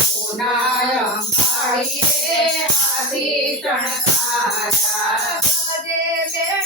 સોનાયમ પાડીએ આદિ તણકારા ભજે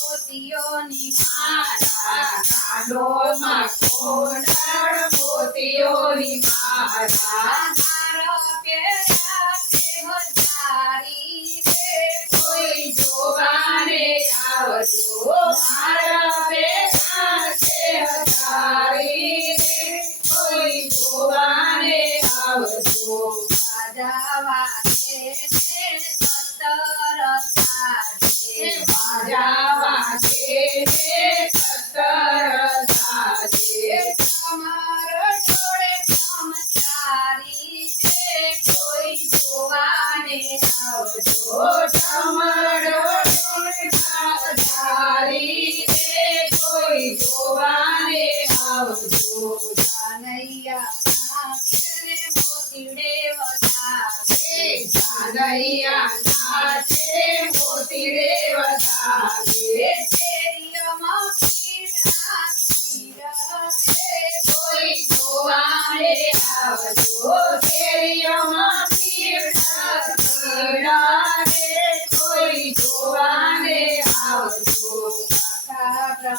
પોતીઓની મારા ગાડોમાં કોડળ પોતીઓની મારા મારો પેલા દેહ જારી રે કોઈ જોવાને જોવાને આવજો જાનૈયા નાચરે મોતીડે વસાવે જાનૈયા નાચરે મોતીડે વસાવે તેરી અમા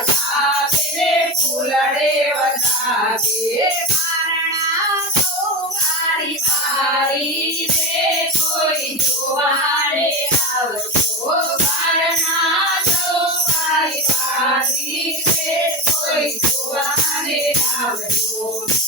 વધારે ફૂલડે વધારે મારણા તો મારી મારી રે કોઈ જોવાડે આવજો. મારણા તો મારી મારી રે કોઈ આવજો.